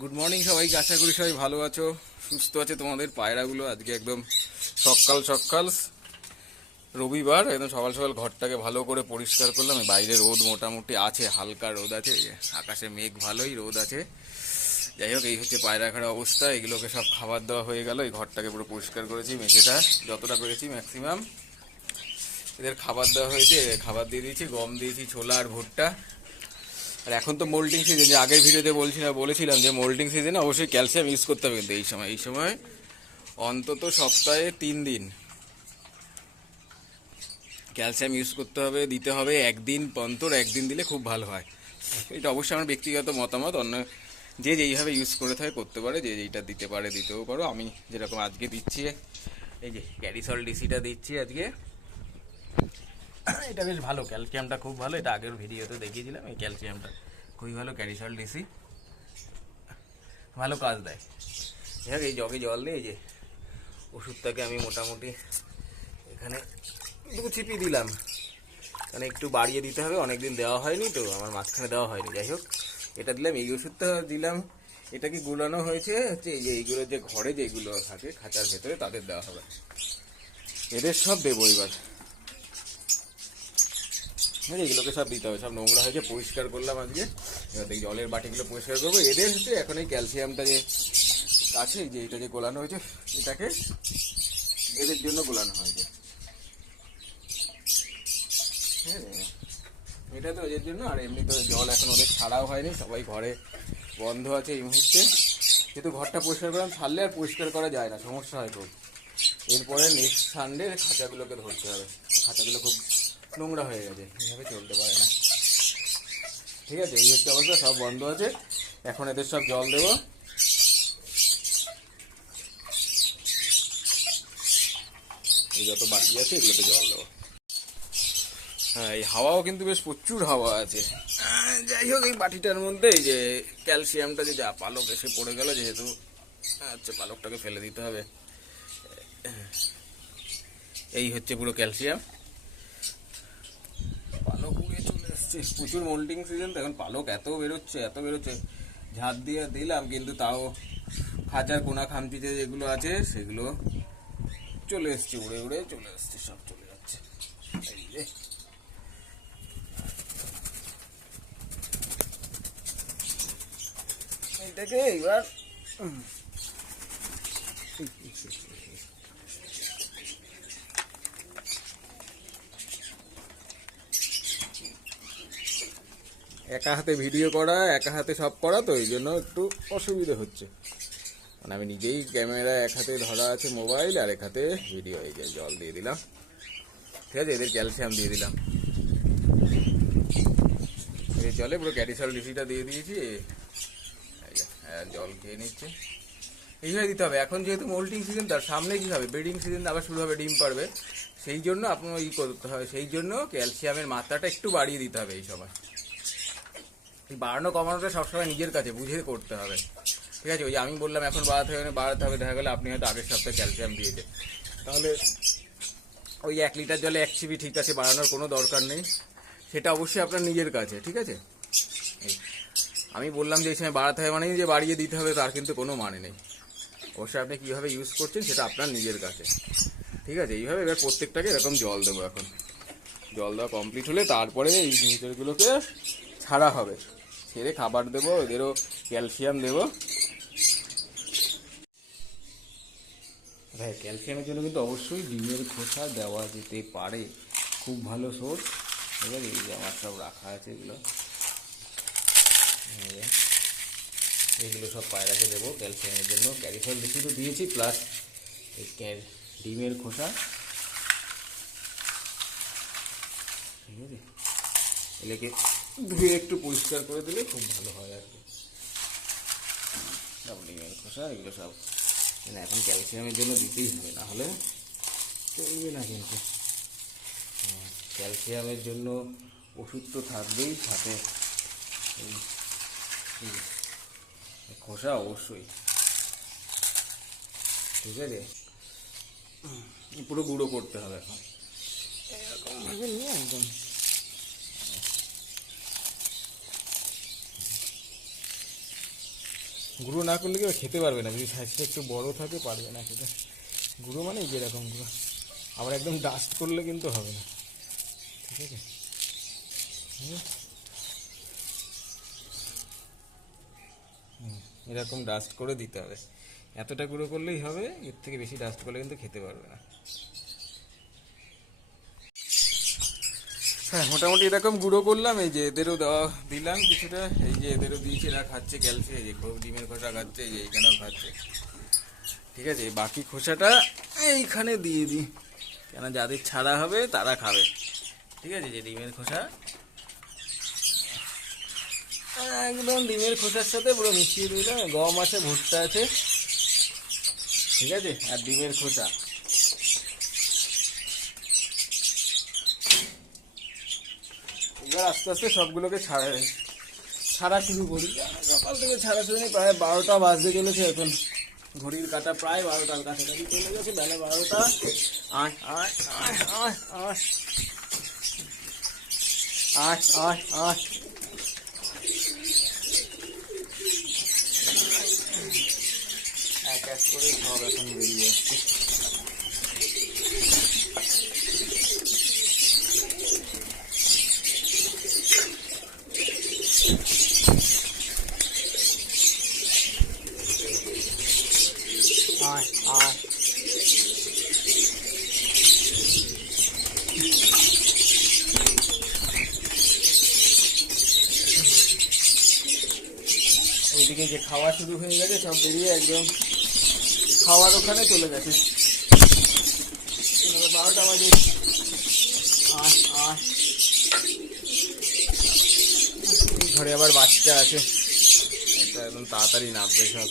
Good morning সবাইকে, আশা করি সবাই ভালো আছো, সুস্থ আছে তোমাদের পায়রাগুলো। আজকে একদম সকাল সকাল রবিবার, একদম সকাল সকাল ঘরটাকে ভালো করে পরিষ্কার করলাম। বাইরে রোদ মোটামুটি আছে, হালকা রোদ আছে, আকাশে মেঘ ভালোই রোদ আছে। যাই হোক, এই হচ্ছে পায়রাখানার অবস্থা। এগুলোকে সব খাবার দেওয়া হয়ে গেল, এই ঘরটাকে পুরো পরিষ্কার করেছি, মেঝেটা যতটা পেরেছি ম্যাক্সিমাম এদের খাবার দেওয়া হয়েছে। খাবার দিয়ে দিয়েছি, গম দিয়েছি, ছোলা আর ভুট্টা। আর এখন তো মোল্টিং সিজন, যে আগের ভিডিওতে বলেছিলাম যে মোল্টিং সিজনে অবশ্যই ক্যালসিয়াম ইউজ করতে হবে। কিন্তু এই সময় অন্তত সপ্তাহে 3 দিন ক্যালসিয়াম ইউজ করতে হবে, দিতে হবে। একদিন অন্তর একদিন দিলে খুব ভালো হয়। এটা অবশ্যই আমার ব্যক্তিগত মতামত, অন্য যে যেইভাবে ইউজ করে থাকে করতে পারে, যে যেইটা দিতে পারে দিতেও পারো। আমি যেরকম আজকে দিচ্ছি, এই যে ক্যারিসল ডিসিটা দিচ্ছি আজকে, এটা বেশ ভালো, ক্যালসিয়ামটা খুব ভালো। এটা আগের ভিডিওতে দেখিয়েছিলাম, এই ক্যালসিয়ামটা খুবই ভালো। ক্যারিসল ডিসি ভালো কাজ দেয়। যাই হোক, এই জগে জল দিয়ে এই যে ওষুধটাকে আমি মোটামুটি এখানে 2 ছিপি দিলাম, কারণ একটু বাড়িয়ে দিতে হবে, অনেকদিন দেওয়া হয়নি তো, আমার মাঝখানে দেওয়া হয়নি। যাই হোক, এটা দিলাম, এই ওষুধটা দিলাম। এটা কি গুলানো হয়েছে হচ্ছে এই যে এইগুলো যে ঘরে যেগুলো থাকে খাঁচার ভেতরে, তাদের দেওয়া হবে। এদের সব দেবো এবার, এগুলোকে সব দিতে হবে। সব নোংরা হয়েছে, পরিষ্কার করলাম আজকে। এবার এই জলের বাটিগুলো পরিষ্কার করবো। এদের হচ্ছে এখন এই ক্যালসিয়ামটা যে আছে, যে এটা যে গোলানো হয়েছে, এটাকে এদের জন্য গোলানো হয়েছে। হ্যাঁ, এটা তো এদের জন্য। আর এমনি তো জল এখন ওদের ছাড়াও হয়নি, সবাই ঘরে বন্ধ আছে এই মুহূর্তে। যেহেতু ঘরটা পরিষ্কার করলাম, ছাড়লে আর পরিষ্কার করা যায় না, সমস্যা হয় খুব। এরপরে নেক্সট সানডে খাঁচাগুলোকে ধরতে হবে। খাঁচাগুলো খুব নোংরা হয়ে গেছে, এইভাবে চলতে পারে না। ঠিক আছে, এই হচ্ছে অবস্থা, সব বন্ধ আছে। এখন এদের সব জল দেবো। এই যত বাকি আছে এগুলোতে জল দেবো। হ্যাঁ, এই হাওয়াও কিন্তু বেশ প্রচুর হাওয়া আছে। যাই হোক, এই বাটিটার মধ্যে এই যে ক্যালসিয়ামটা যে যা পালক এসে পড়ে গেল, যেহেতু আচ্ছা পালকটাকে ফেলে দিতে হবে। এই হচ্ছে পুরো ক্যালসিয়াম। পালক উড়ে চলে এসছে, প্রচুর মোল্টিং সিজন তো, এখন পালক এত বেরোচ্ছে এত বেরোচ্ছে। ঝাঁপ দিয়ে দিলাম, কিন্তু তাও খাঁচার কোনা খামচিতে যেগুলো আছে সেগুলো চলে এসছে, উড়ে উড়ে চলে এসছে, সব চলে যাচ্ছে। এই যে এইটাকে এইবার একা হাতে ভিডিও করা, একা হাতে সব করা, তো এই জন্য একটু অসুবিধা হচ্ছে। মানে আমি নিজেই ক্যামেরা এক হাতে ধরা আছে মোবাইল, আর এক হাতে ভিডিও। এই যে জল দিয়ে দিলাম, ঠিক আছে, এদের ক্যালসিয়াম দিয়ে দিলাম। এই জলে পুরো ক্যারিসল ডিসিটা দিয়ে দিয়েছি। জল খেয়ে নিচ্ছে, এইভাবে দিতে হবে। এখন যেহেতু মোল্টিং সিজন, তার সামনে কি হবে, ব্রিডিং সিজন আবার শুরু হবে, ডিম পারবে। সেই জন্য আপনার করতে হবে, সেই জন্য ক্যালসিয়ামের মাত্রাটা একটু বাড়িয়ে দিতে হবে এই সময়। এই বাড়ানো কমানোটা সবসময় নিজের কাছে বুঝে করতে হবে, ঠিক আছে। ওই যে আমি বললাম এখন বাড়াতে হবে, দেখা গেলো আপনি হয়তো আগের সপ্তাহে ক্যালসিয়াম দিয়েছে, তাহলে ওই 1 লিটার জলে 1 ছিপি ঠিক আছে, বাড়ানোর কোনো দরকার নেই। সেটা অবশ্যই আপনার নিজের কাছে, ঠিক আছে। আমি বললাম যে এই সময় বাড়াতে হবে মানে যে বাড়িয়ে দিতে হবে, তার কিন্তু কোনো মানে নেই। অবশ্যই আপনি কীভাবে ইউজ করছেন সেটা আপনার নিজের কাছে, ঠিক আছে। এইভাবে এবার প্রত্যেকটাকে এরকম জল দেবো। এখন জল দেওয়া কমপ্লিট হলে তারপরে এই জিনিসগুলোকে ছাড়া হবে, ছেড়ে খাবার দেবো, এদেরও ক্যালসিয়াম দেবো। হ্যাঁ, ক্যালসিয়ামের জন্য কিন্তু অবশ্যই ডিমের খোসা দেওয়া যেতে পারে, খুব ভালো সোর্স। এবার এই যে আমার সব রাখা আছে এগুলো, এগুলো সব পায়রাকে দেবো ক্যালসিয়ামের জন্য। ক্যারিসল বেশি তো দিয়েছি, প্লাস এই ডিমের খোসা, ঠিক আছে। এগুলোকে ধুয়ে একটু পরিষ্কার করে দিলে খুব ভালো হয় আর কি। সব ডিমের খোসা এগুলো সব এখন ক্যালসিয়ামের জন্য দিতেই হবে, না হলে চলবে না। কিন্তু ক্যালসিয়ামের জন্য ওষুধ তো থাকবেই সাথে, খোসা অবশ্যই, ঠিক আছে। পুরো গুঁড়ো করতে হবে এখন, এরকম ভাবে নিয়ে একদম গুঁড়ো না করলে কি খেতে পারবে না, যদি সাইজটা একটু বড় থাকে পারবে না খেতে। গুঁড়ো মানে যেরকম গুঁড়ো, আবার একদম ডাস্ট করলে কিন্তু হবে না, ঠিক আছে? এরকম ডাস্ট করে দিতে হবে, এতটা গুঁড়ো করলেই হবে, এর থেকে বেশি ডাস্ট করলে কিন্তু খেতে পারবে না। হ্যাঁ, মোটামুটি এরকম গুঁড়ো করলাম। এই যে এদেরও দিলাম কিছুটা, এই যে এদেরও দিয়েছি, এরা খাচ্ছে ক্যালসিয়াম, এই যে ডিমের খোসা খাচ্ছে, এই যে এইখানেও খাচ্ছে, ঠিক আছে? বাকি খোসাটা এইখানে দিয়ে দিই, কেন যাদের ছাড়া হবে তারা খাবে, ঠিক আছে? যে ডিমের খোসা একদম ডিমের খোসার সাথে পুরো মিশিয়ে দিলাম। গম আছে, ভুট্টা আছে, ঠিক আছে, আর ডিমের খোসা। এবার আস্তে আস্তে সবগুলোকে ছাড়া শুরু করি। সকাল থেকে ছাড়া শুরু নেই, প্রায় 12টা বাজতে চলেছে এখন, ঘড়ির কাটা প্রায় 12টার কাছাকাছি চলে গেছে, বেলা 12টা। আয় আয় আয় আয় আয় আয় আয় আয়, এক এক করে সব এখন বেরিয়ে যাচ্ছে। আয় আয়, ওইদিকে যে খাওয়া শুরু হয়ে গেছে, সব বেরিয়ে একদম খাওয়ার ওখানে চলে গেছে। 12টা বাজে। আয় আয়, ঘরে আবার বাচ্চা আছে, এটা একদম তাড়াতাড়ি নামবে সব।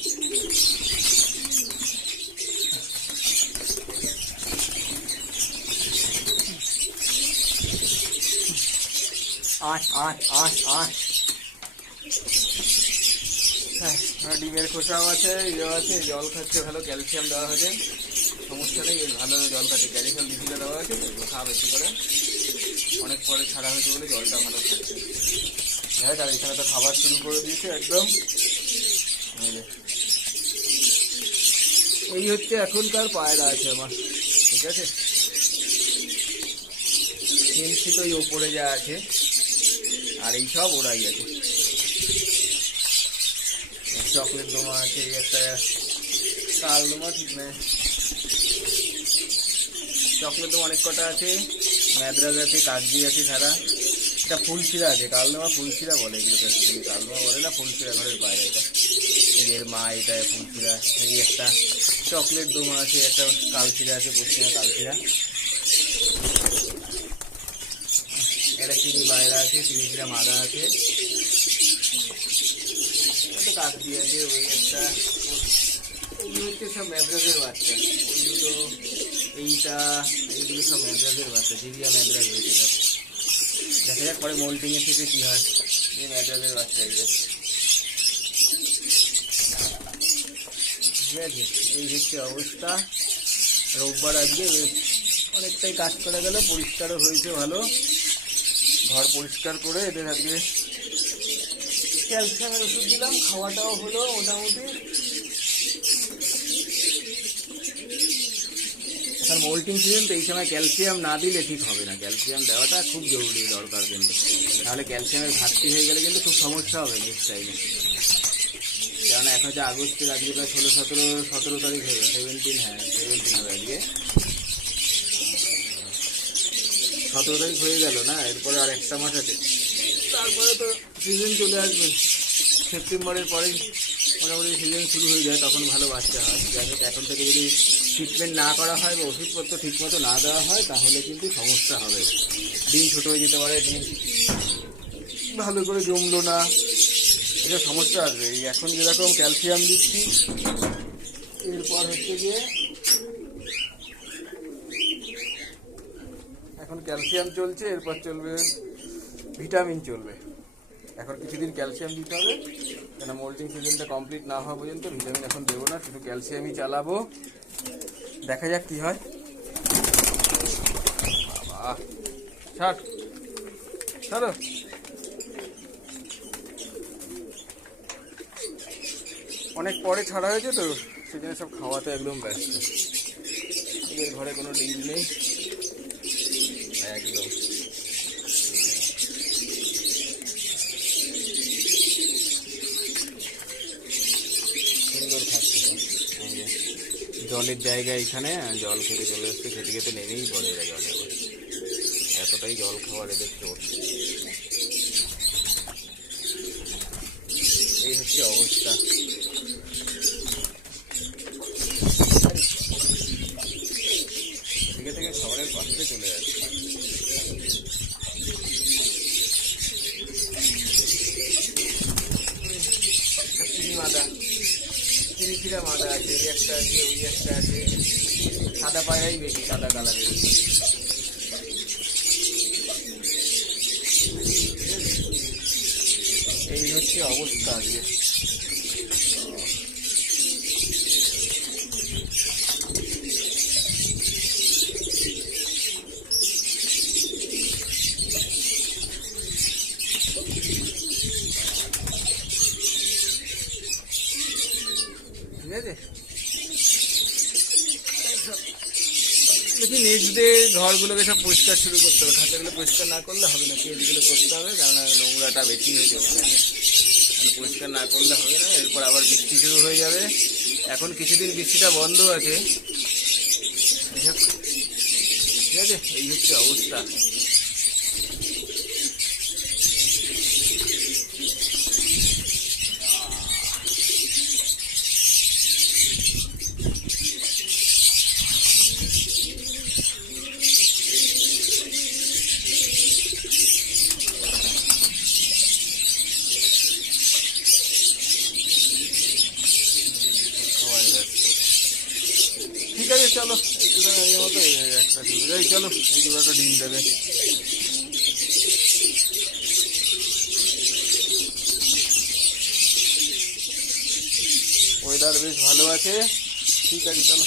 আয় আয় আয় আয়, হ্যাঁ, ডিমের খোসাও আছে, ইয়ে আছে, জল খাচ্ছে ভালো, ক্যালসিয়াম দেওয়া হয়েছে, সমস্যা নেই, ভালো জল খাচ্ছে, ক্যালসিয়াম ডিসিটা দেওয়া আছে, খাওয়া বেশি করে, অনেক পরে ছাড়া হয়েছে বলে জলটা ভালো খাচ্ছে। হ্যাঁ, আর এখানে তো খাবার শুরু করে দিয়েছে একদম। এই হচ্ছে এখনকার পায়রা আছে আমার, ঠিক আছে? ফেন্সি তো এই ওপরে যা আছে, আর এই সব ওরাই আছে। চকলেট দোমা আছে, এই একটা কাল দোমা, ঠিক না, চকলেট দোমা অনেক কটা আছে, ম্যাদ্রাজ আছে, কাগজি আছে, সারা এটা ফুলশিরা আছে, কালদমা ফুলশিরা বলে এগুলোকে, কালদমা বলে না, ফুলশিরা ঘরের বাইরে। এটা এর মা, এটা ফুলশিরা। এই একটা চকলেট দোমা আছে, একটা কালশিরা আছে, পশ্চিমা কালশিরা। একটা চিনি বাইরা আছে, চিনি শিরা মাদা আছে, একটা কাগজি আছে, ওই একটা, ওই হচ্ছে সব ম্যাদ্রাজের বাচ্চা, ওই দুটো, এইটা, এইগুলো সব ম্যাদ্রাজের বাচ্চা, জিরিয়া ম্যাদ্রাজ হয়েছে সব। দেখা যাক পরে মোল্টিংয়ের থেকে কী হয়। এই ম্যাদ্রাজের বাচ্চা এগুলো, ঠিক আছে? এই হচ্ছে অবস্থা। রোববার আজকে অনেকটাই কাজ করা গেল, পরিষ্কারও হয়েছে ভালো, ঘর পরিষ্কার করে এদের আজকে ক্যালসিয়ামের ওষুধ দিলাম, খাওয়াটাও হলো মোটামুটি। এখন মোল্টিং সিজন তো, এই সময় ক্যালসিয়াম না দিলে ঠিক হবে না, ক্যালসিয়াম দেওয়াটা খুব জরুরি দরকার কিন্তু, তাহলে ক্যালসিয়ামের ঘাটতি হয়ে গেলে কিন্তু খুব সমস্যা হবে নেক্সট টাইমে। কেননা এখন হচ্ছে আগস্টের, আজকে প্রায় 16-17 তারিখ হয়ে গেল, 17, হ্যাঁ 17 হবে আজকে, 17 তারিখ হয়ে গেল না, এরপরে আর একটা মাস আছে, তারপরে তো সিজন চলে আসবে। সেপ্টেম্বরের পরেই মোটামুটি সিজন শুরু হয়ে যায়, তখন ভালো বাচ্চা হয়। যাই হোক, এখন থেকে যদি ট্রিটমেন্ট না করা হয় বা ওষুধপত্র ঠিকমতো না দেওয়া হয়, তাহলে কিন্তু সমস্যা হবে। ডিম ছোটো হয়ে যেতে পারে, ডিম ভালো করে জমলো না, এটা সমস্যা আসবে। এই এখন যেরকম ক্যালসিয়াম দিচ্ছি, এরপর হচ্ছে গিয়ে এখন ক্যালসিয়াম চলছে, এরপর চলবে ভিটামিন চলবে। এখন কিছুদিন ক্যালসিয়াম দিতে হবে, কেন মোল্টিং সিজনটা কমপ্লিট না হওয়া পর্যন্ত ভিটামিন এখন দেবো না, শুধু ক্যালসিয়ামই চালাবো। দেখা যাক কি হয়। বাবা, ছাড় ছাড়ো। অনেক পরে ছাড়া হয়েছে তো, সেজন্য সব খাওয়াতে একদম ব্যস্ত। এদের ঘরে কোনো ডিম নেই একদম। সুন্দর খাচ্ছে সব। জলের জায়গা এখানে, জল খেতে চলে এসছে, খেতে খেতে নেমেই পড়ে এরা জলে আবার। এতটাই জল খাওয়ার এদের চোট। এই হচ্ছে অবস্থা। থেকে থেকে শহরের পাশে চলে যাচ্ছে। চিনি মাদা, চিনি মাদা আছে, এই একটা আছে, ওই একটা আছে। সাদা পায়রাই বেশি, সাদা কালারের। এই হচ্ছে অবস্থা আজকে। ঠিক আছে, দেখি নেক্সট ডে ঘরগুলোকে সব পরিষ্কার শুরু করতে হবে। খাঁচাগুলো পরিষ্কার না করলে হবে না, কেজগুলো করতে হবে, কারণ নোংরাটা বেশি হয়ে যাবে। পরিষ্কার না করলে হবে না। এরপর আবার বৃষ্টি শুরু হয়ে যাবে। এখন কিছুদিন বৃষ্টিটা বন্ধ আছে। ঠিক আছে, এই হচ্ছে অবস্থা। ঠিক আছে, চলো এই মতো একটা ডিম, এই চলো এই দুটো ডিম দেবে। ওয়েদার বেশ ভালো আছে। ঠিক আছে, চলো।